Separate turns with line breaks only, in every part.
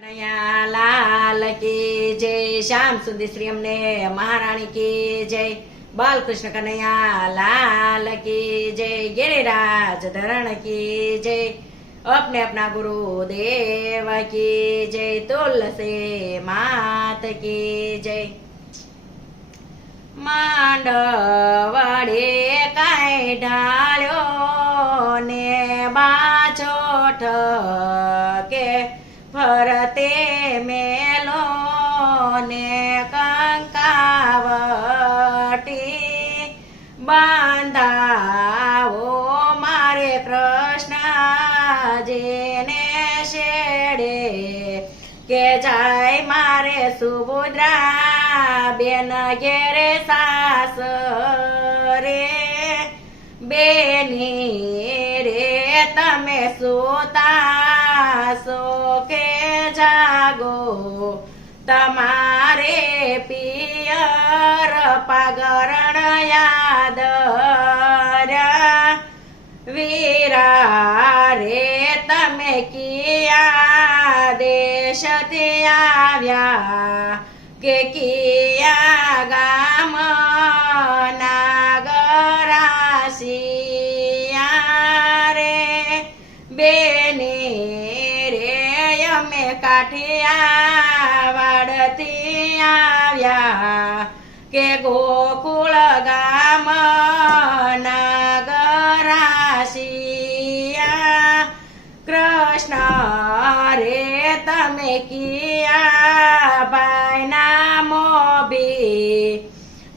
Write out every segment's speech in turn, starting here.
લાલ કી જય શ્યામ સુંદર શ્રી અમને મહારાણી કી જય બાલકૃષ્ણ કનૈયા લાલ કી જય ગિરિરાજ ધરણ કી જય અપને અપના ગુરુ દેવ કી જય તુલસી માત કી જય માંડવાડે કાંઈ ઢાળ્યો ને બાછો ઠ કૃષ્ણ જેને શેડે કે જાય મારે સુભદ્રા બેન ઘેરે સાસ રે. બેની રે, તમે સુતાસો કે જાગો? તમારે પિયર પાગરણ યાદ આવ્યા કે કિયા ગામ નાગરાશિયા રે. બેને રે, અમે કાઠિયા વાડથી આવ્યા કે ગોકુળ ગામ નાગરાશિયા કૃષ્ણ રે, તમે કિયા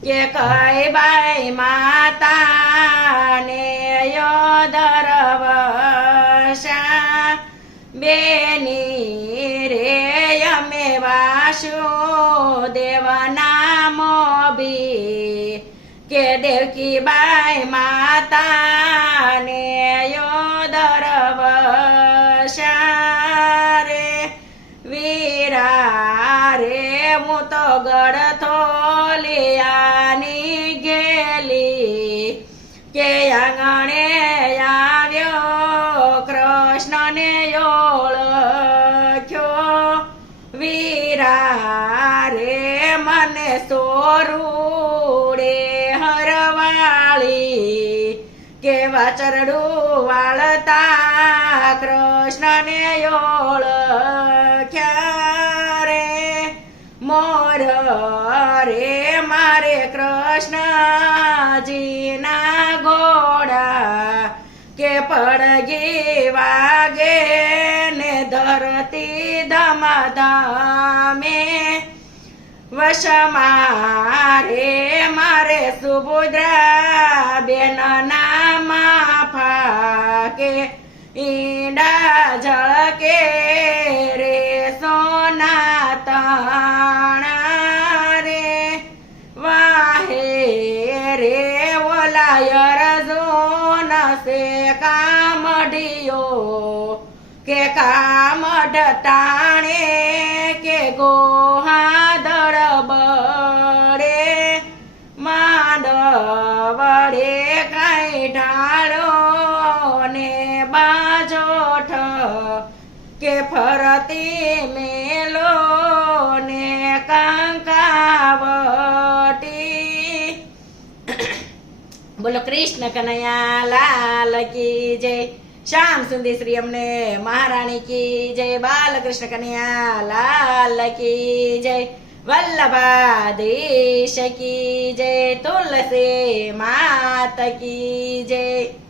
કે કઈ બાઈ માતા ને યોદરવશા? બેની રે અમે વાસુ દેવ નામો બી કે દેવકી બાઈ માતા ને યોદરવશા? કેવા ચરડું વાળતા કૃષ્ણને ઓળખ્યા રે. મોર રે, મારે કૃષ્ણજીના ઘોડા કે પડગી વાગે ને ધરતી ધમધમે. વશમારે મારે સુભદ્રા સોના તાણા રે વાહે રે ઓલાય રજો નસે કામઢિયો કે કામઢ તાણે કે ગોહાદળ કે ફરતી મેલો ને કંકાવટી. બોલો કૃષ્ણ કનૈયા, લાલ કી જય. શ્યામ સુંદી શ્રી અમને મહારાણી કી જય. બાલકૃષ્ણ કનૈયા, લાલ કી જય. વલ્લભાધીશ કી જય. તુલસી માત કી જય.